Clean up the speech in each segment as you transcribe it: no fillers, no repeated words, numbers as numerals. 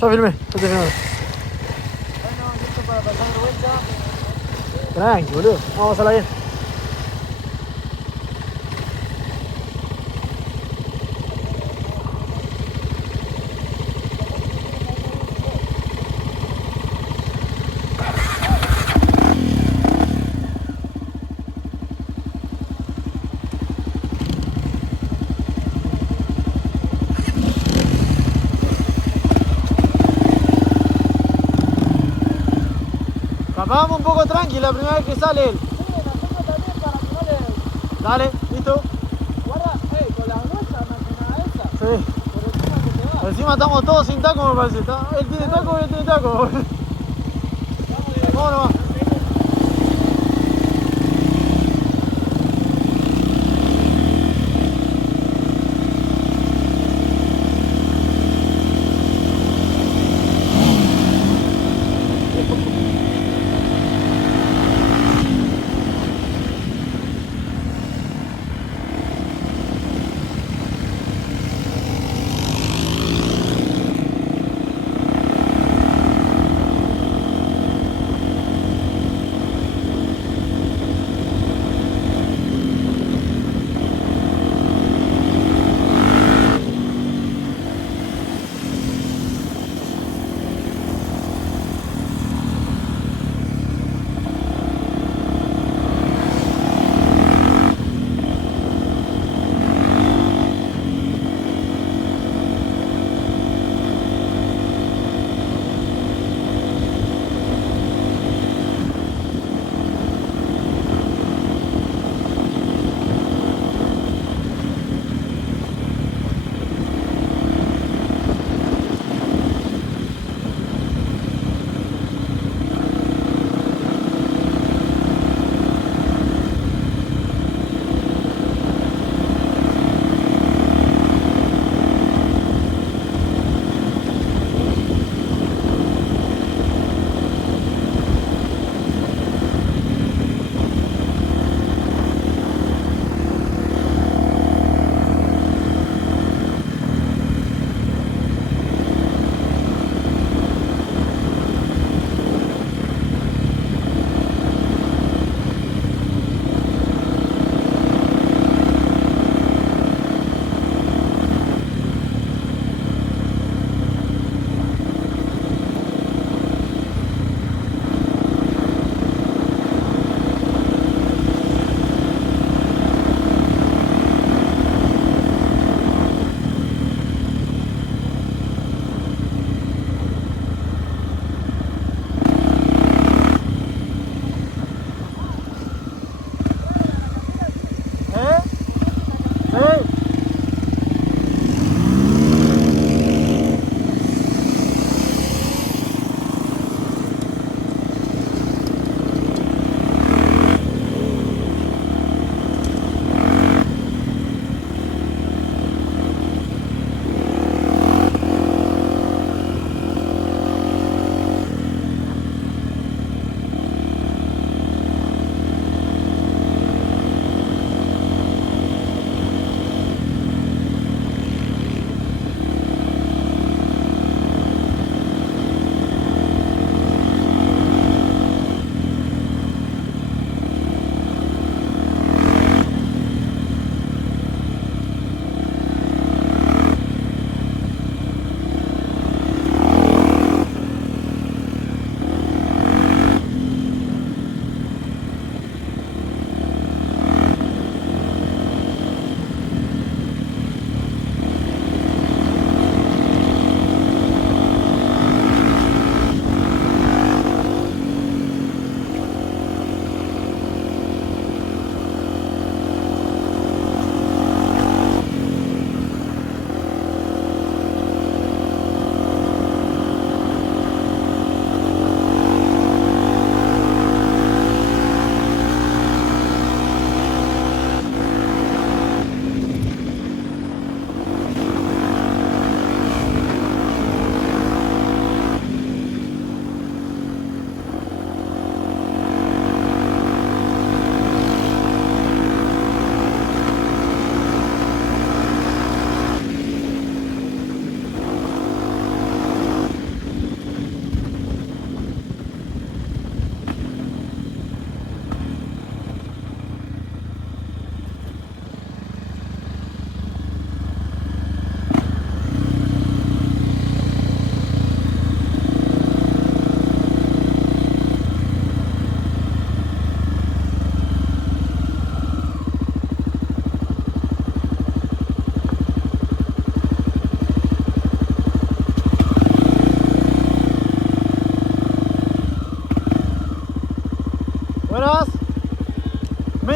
Ya filmé, ya te filmé. Bueno, listo para pasar de vuelta. Tranqui, boludo. Vamos a pasarla bien. Vamos un poco tranqui la primera vez que sale él. Sí, nosotros también para que no le... Dale, listo. Guarda, con las huellas más que nada esa. Sí. Por encima que te va. Encima estamos todos sin taco, me parece. Él tiene taco y él tiene taco. Vamos nomás.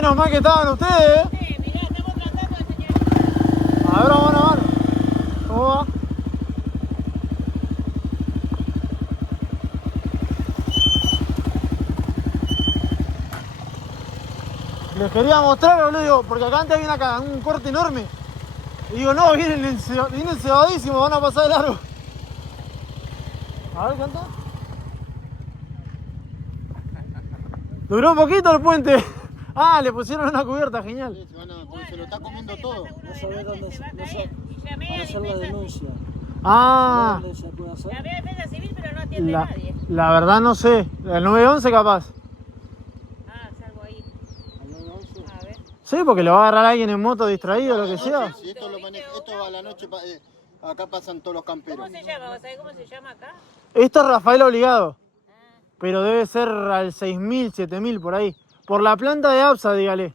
Menos mal que estaban ustedes, ¿eh? Mirá, estamos tratando de señalizar. A ver, vamos a ver. ¿Cómo va? Les quería mostrar, boludo, porque acá antes había un corte enorme. Y digo, no, vienen cebadísimos, van a pasar de largo. A ver, canta. Duró un poquito el puente. Ah, le pusieron una cubierta, genial. Sí, porque se lo está comiendo todo. No sabés dónde se va a no caer. Y llamé Para a hacer la Defensa denuncia. Ah, ¿Dónde se puede hacer? Llamé a Defensa Civil, pero no atiende la, nadie. la verdad no sé. El 911 capaz. Ah, salgo ahí. A ver. Sí, porque lo va a agarrar alguien en moto distraído o lo que sea. Si esto lo maneja, esto va a la noche, acá pasan todos los camperos. ¿Cómo se llama? ¿Vos sabés cómo se llama acá? Esto es Rafael Obligado. Pero debe ser al 6.000, 7.000 por ahí. Por la planta de APSA, dígale.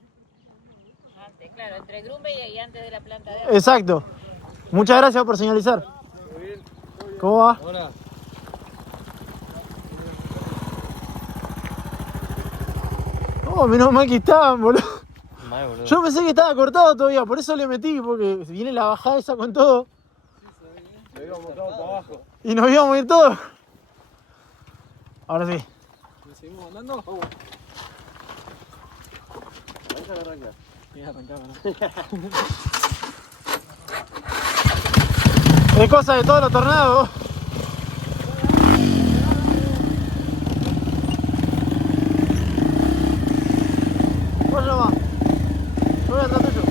Antes, claro, entre Grumbe y antes de la planta de agua. Exacto. Muchas gracias por señalizar. ¿Cómo va? Hola. Oh, menos mal que estaban, boludo. Mal, boludo. Yo pensé que estaba cortado todavía, por eso le metí, porque viene la bajada esa con todo. Lo íbamos todo para abajo. Y nos íbamos a ir todos. Ahora sí. ¿Seguimos andando? Vamos. Vamos a arrancar. Sí, arrancamos, ¿no? Es cosa de todos los tornados. Vos nomás. Yo voy a andar tuyo.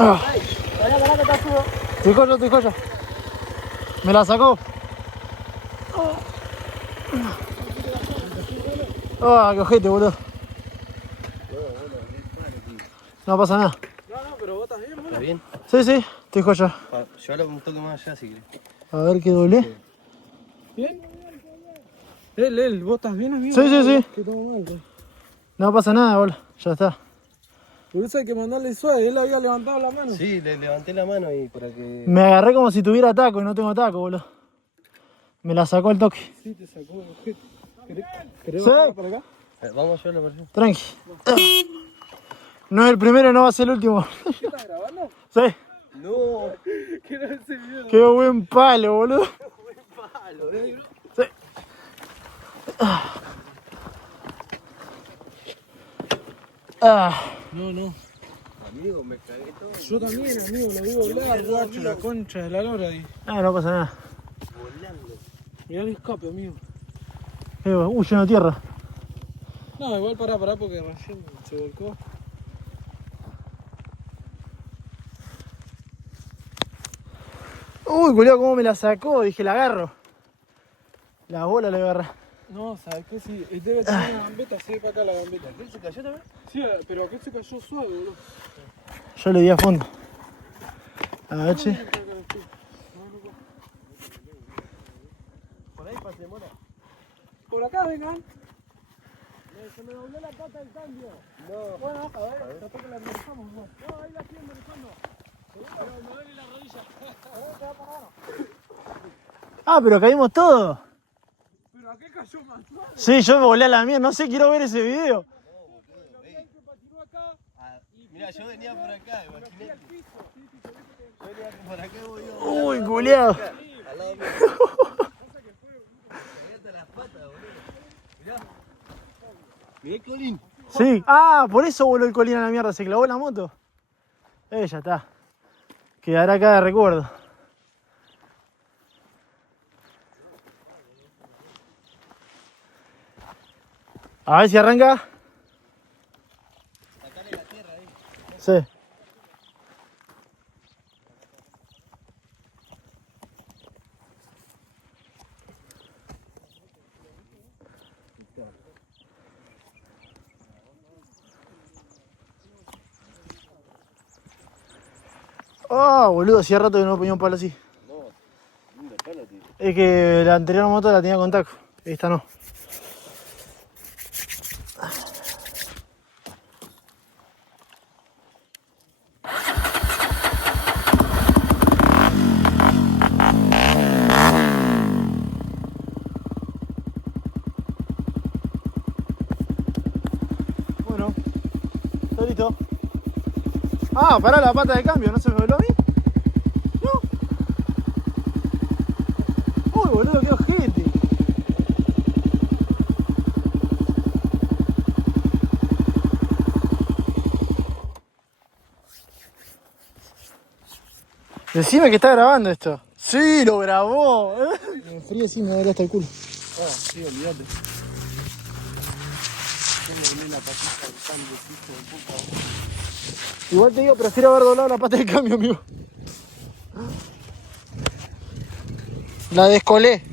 Pará, que está subo. Estoy joya. Me la sacó. Ah, qué ojete, boludo. No pasa nada. No, pero vos estás bien, boludo. ¿Está bien? Sí, estoy joya. Llévalo un toque más allá si querés. A ver qué doble. ¿Bien? Él, ¿vos estás bien, amigo? Sí. Que todo mal, güey. No pasa nada, boludo. Ya está. Por eso hay que mandarle suave, él había levantado la mano. Sí, le levanté la mano y para que... Me agarré como si tuviera taco y no tengo taco, boludo. Me la sacó el toque. Sí, te sacó el objeto. ¿Querés Sí. bajar para acá? Vamos a llevarlo para allá. Tranqui. No es el primero, no va a ser el último. ¿Qué estás grabando? Sí. No, ¿Qué era ese video? Qué buen palo, boludo. Sí. No. amigo, me cagué todo. Yo también, amigo, lo vi volar, guacho, la concha de la lora ahí. No pasa nada. Volando. Mirá el escape, amigo. Lleno de tierra. No, igual pará, porque recién se volcó. Uy, culiao, cómo me la sacó. Dije, la agarro. La bola la agarra. No, ¿sabes qué? Sí, debe tener una gambeta, se ve para acá la gambeta. ¿Aquel se cayó también? Sí, pero aquel se cayó suave, boludo. Yo le di a fondo. A ver, che. Por ahí pase, mora. Por acá, vengan. Se me dobló la pata del cambio. Bueno, a ver, capaz que la manejamos, ¿no? No, ahí la estoy manejando. Pero me duele la rodilla. Ah, pero caímos todos. Pero aquel cayó más suave. Sí, yo me volé a la mierda. No sé, quiero ver ese video. Mira, yo venía por acá, imagínate. Yo venía por acá, voy yo. Uy, culiao. Al lado mío. Cagaste las patas, boludo. Mirá. Mirá el colín. Sí. Ah, por eso voló el colín a la mierda. Se clavó la moto. Ya está. Quedará acá de recuerdo. A ver si arranca. Sacale la tierra ahí. Sí. Boludo, hacía rato que no ponía un palo así. No, linda pala, tío. Es que la anterior moto la tenía con taco. Esta no. Bueno, está listo. Ah, pará la pata de cambio, ¿no se me voló a mí? No. Uy, boludo, qué ojete. Decime que está grabando esto. Sí, lo grabó. Me frío así, me duele hasta el culo. Sí, olvídate. Yo me volé la patita del cambio, hijo de puta. Igual te digo, prefiero haber doblado la pata de cambio, amigo. La descolé.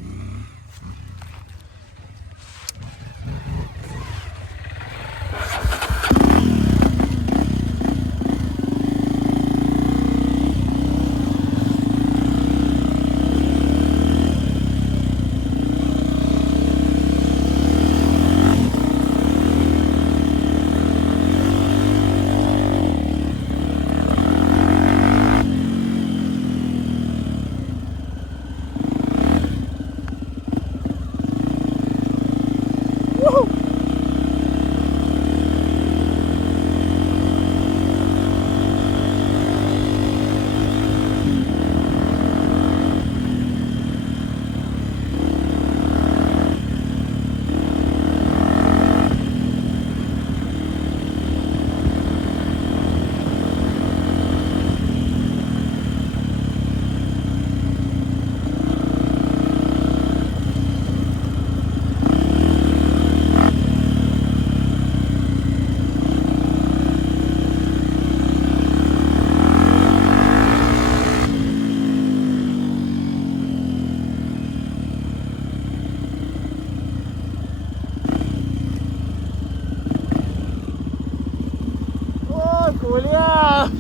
Julián.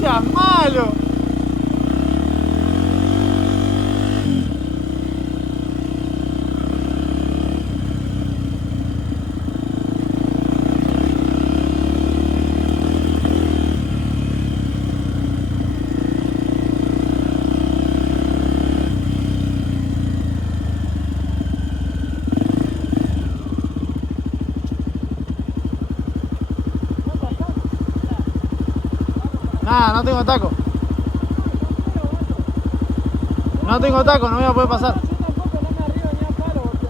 Seas malo. Nada, no tengo taco. No tengo taco, no voy a poder pasar. Yo tampoco, no me arriba ni a palo, porque...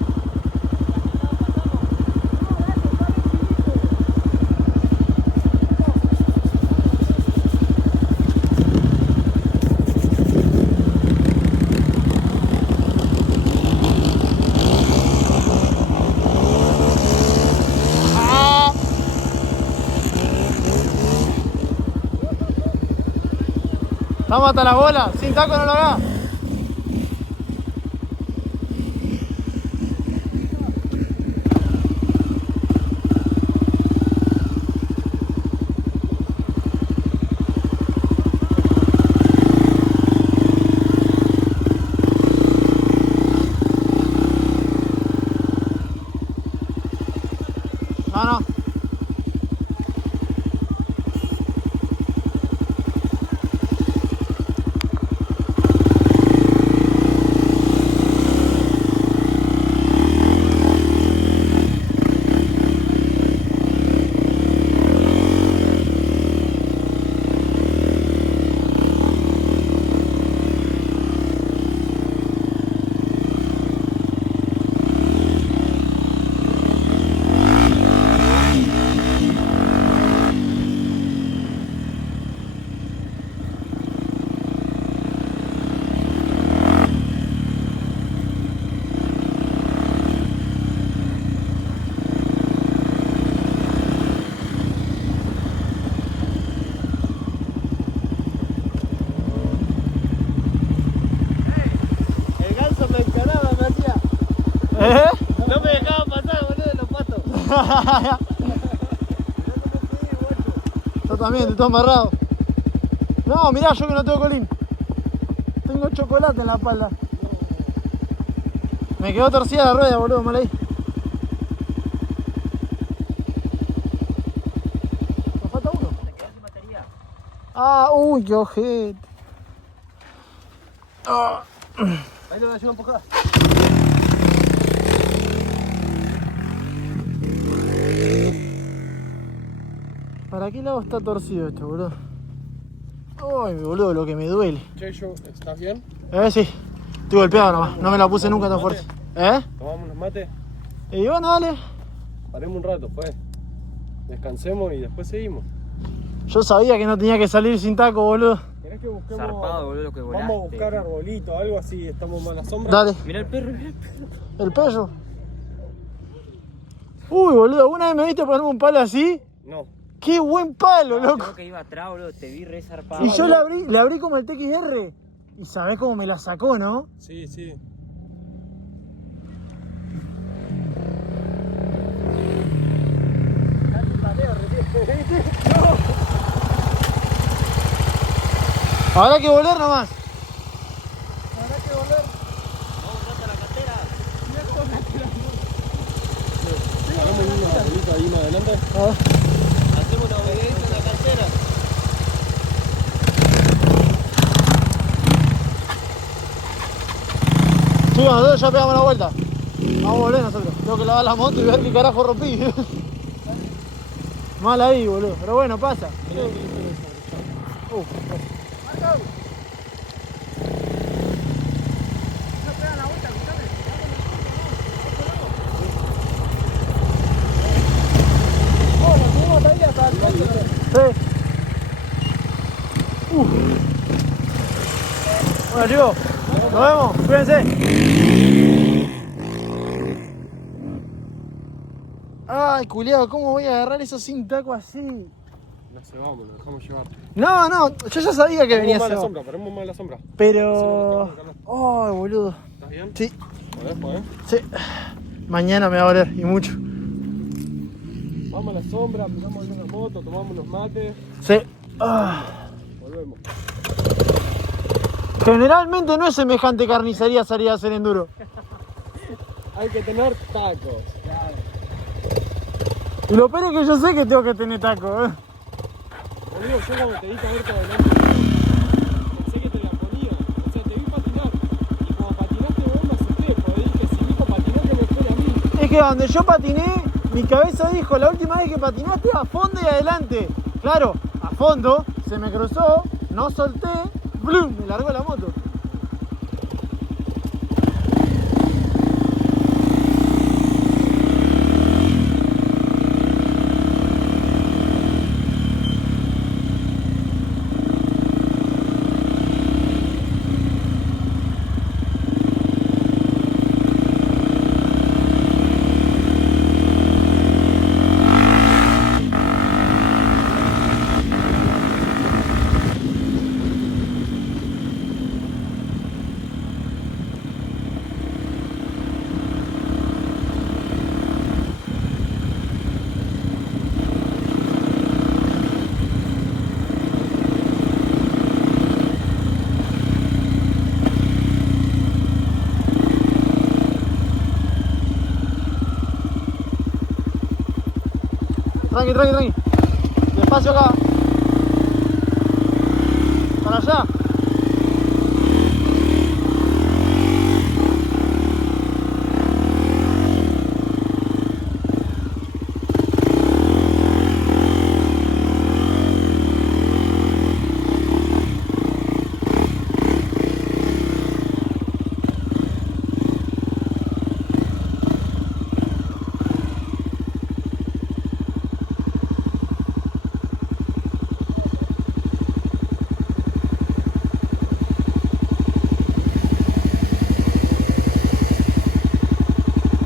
Estamos hasta las bolas, sin taco no lo hagas. No, no. El ganso me encaraba, me hacía. ¿Eh? No me dejaba pasar, boludo, los patos. Mirá cómo pedí, guacho. Yo también, estoy todo amarrado. No, mirá, yo que no tengo colín. Tengo chocolate en la espalda. Me quedó torcida la rueda, boludo, mal ahí. Nos falta uno. Ah, uy, qué ojete. Ah. Ahí lo voy a ayudar a empujar. ¿Para qué lado está torcido esto, boludo? Ay, boludo, lo que me duele. Che, ¿estás bien? Sí, estoy golpeado nomás, no me la puse nunca tan fuerte. Tomamos unos mates, Y bueno, dale. paremos un rato, pues. Descansemos y después seguimos. Yo sabía que no tenía que salir sin taco, boludo. ¿Querés que busquemos? Zarpado, boludo, lo que volaste. Vamos a buscar arbolito, algo así, estamos más a la sombra. Dale. Mirá el perro, mirá el perro. El perro. Uy, boludo, ¿una vez me viste ponerme un palo así? No. ¡Qué buen palo, loco! Creo que iba atrás, boludo, te vi re zarpado. Y yo le abrí como el TXR. Y sabés cómo me la sacó, ¿no? Sí, sí. Habrá que volver nomás. Hagamos un arbolito ahí más adelante. Hacemos una obediencia en la cartera. Sí, nosotros ya pegamos la vuelta. Vamos a volver nosotros. Tengo que lavar la moto y ver qué carajo rompí. Mal ahí, boludo. Pero bueno, pasa. Sí. Bueno, chicos, nos vemos. Cuídense. Ay, culiao, ¿cómo voy a agarrar eso sin taco así? No se vamos, lo dejamos llevar. No, no, yo ya sabía que venía Paremos más a la eso. sombra, paremos más a la sombra. Pero... Ay, boludo. ¿Estás bien? Sí, ¿Podés? sí. Mañana me va a doler, y mucho. Vamos a la sombra, empezamos en una moto, tomamos unos mates, Sí. Ah. volvemos. Generalmente no es semejante carnicería salir a hacer enduro. Hay que tener tacos. Y lo peor es que yo sé que tengo que tener taco, Boludo, yo como te vi caer todo adelante, pensé que te la ponía. O sea, te vi patinar. Y como patinaste vos me asusté, porque dije, si Nico patinó que me espera a mí. Es que donde yo patiné, mi cabeza dijo, la última vez que patinaste a fondo y adelante. Claro, a fondo, se me cruzó, no solté, ¡blum! Me largó la moto. Tranqui, tranqui, tranqui. Despacio acá. Para allá.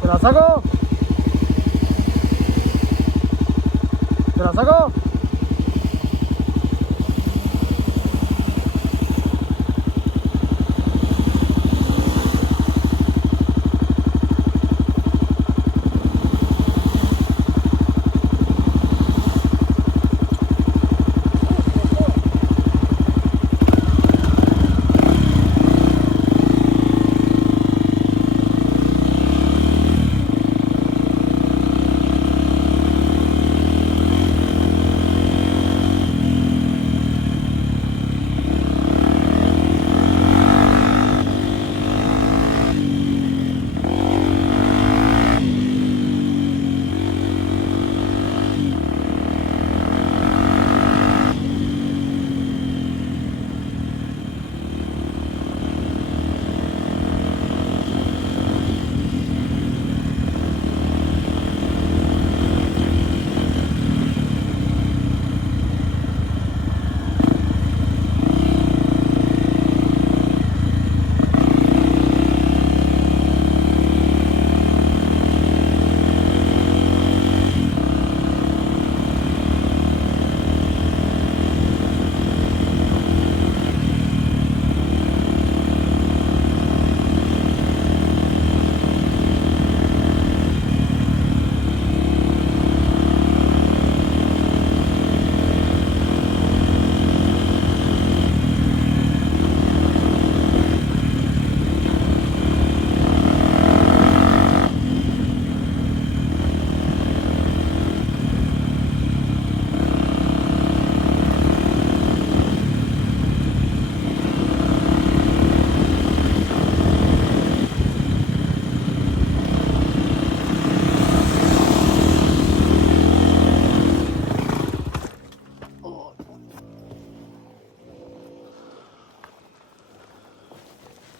¿Te la saco? ¿Te la saco?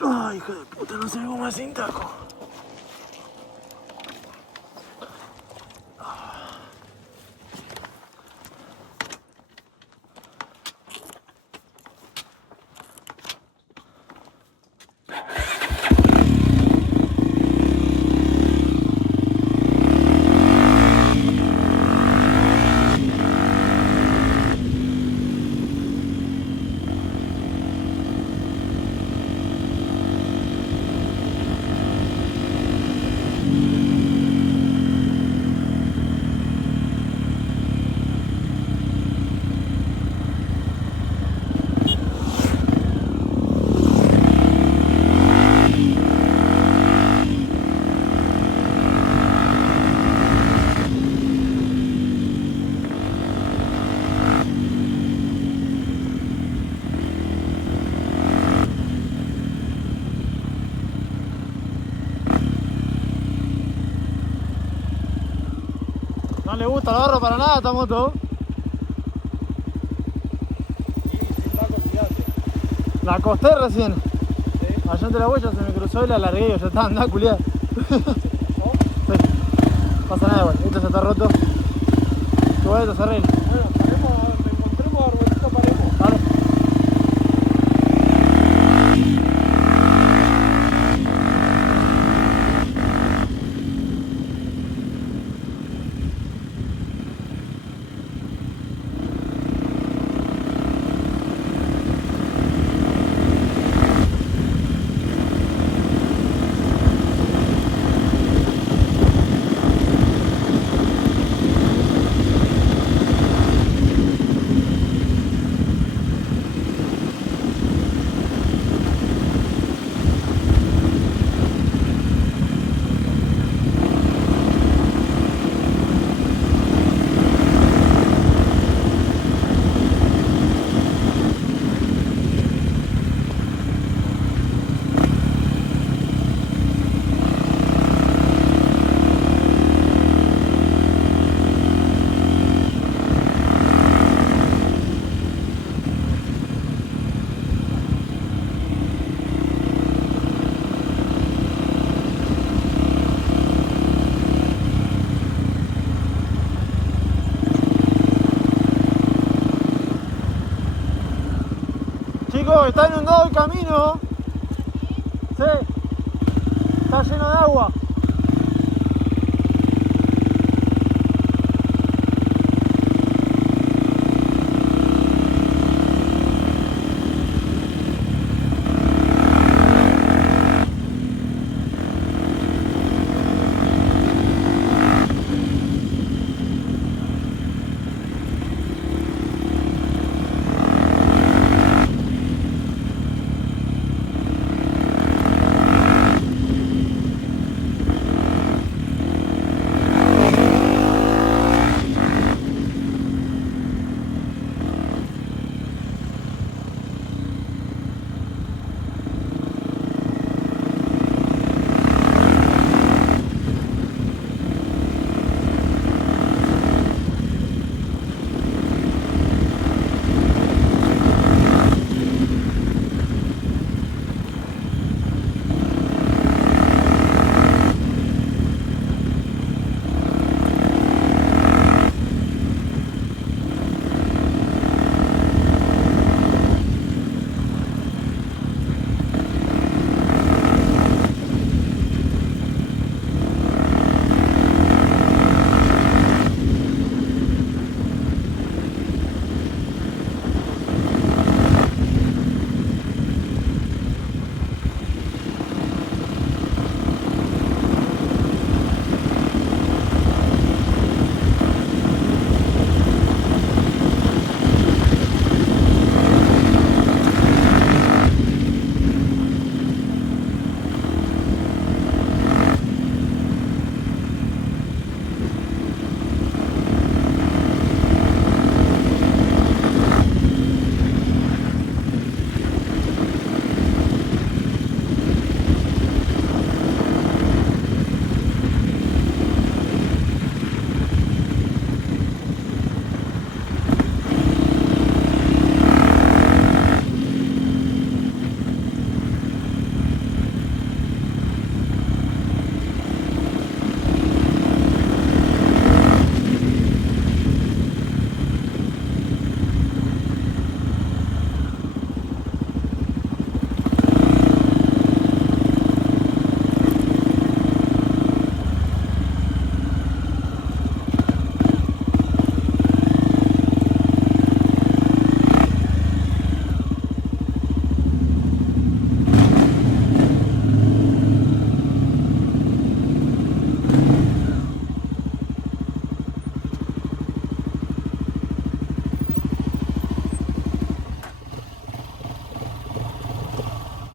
Ay, hijo de puta, no se ve cómo sin taco. le gusta el barro para nada, esta moto. Y sin taco, olvídate. La acosté recién. ¿Sí? Allá entre la huella se me cruzó y la largué y ya está, andá, culiada. ¿No? Sí. Pasa nada igual, esto ya está roto. Igual esto se arregla. Bueno, paremos, encontremos arbolito, paremos. Dale. Chicos, está inundado el camino. Sí. Está lleno de agua.